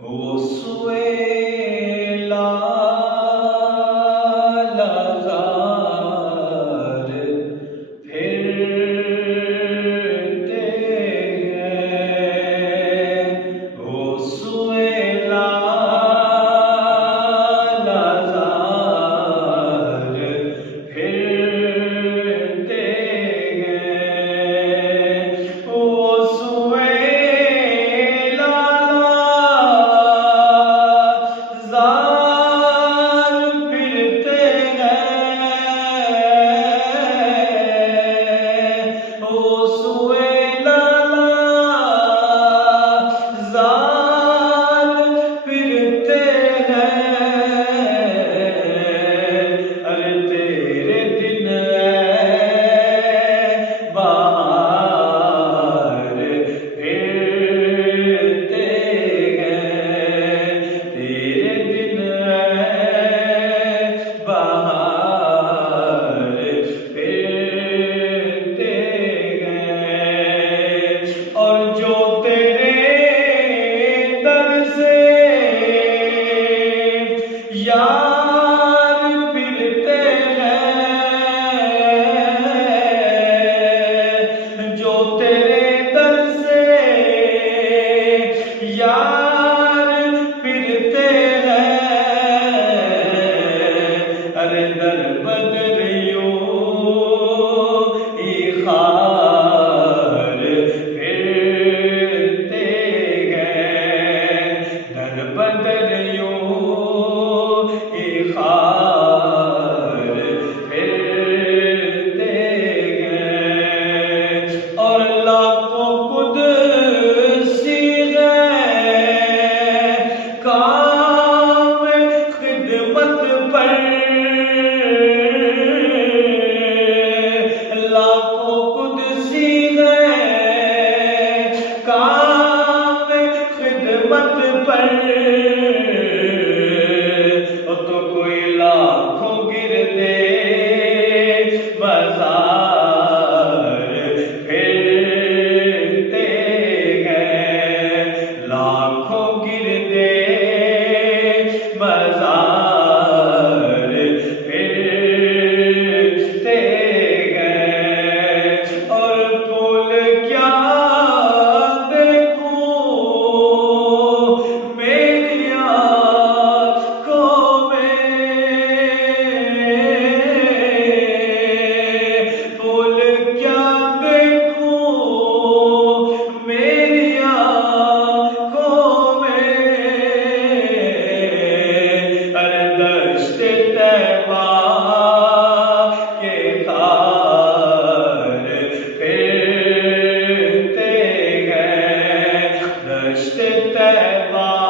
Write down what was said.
وہ سوئے لالہ زار پھرتے ہیں، وہ سوئے لالہ زار پھرتے ہیں، وہ سوئے یار پھرتے ہیں، جو تیرے در سے یار پھرتے ہیں، ارے در بدریوں خار پھرتے ہیں، در بدریوں خار پھرتے گئے، اور لاکھوں قدسی گئے کام خدمت پر، لاکھوں قدسی گئے کام خدمت پر، تو کوئی لاکھوں گردے مزار پھرتے گئے، لاکھوں گردے مزار پھرتے گئے، اور پھول کیا دیکھوں میری طیبہ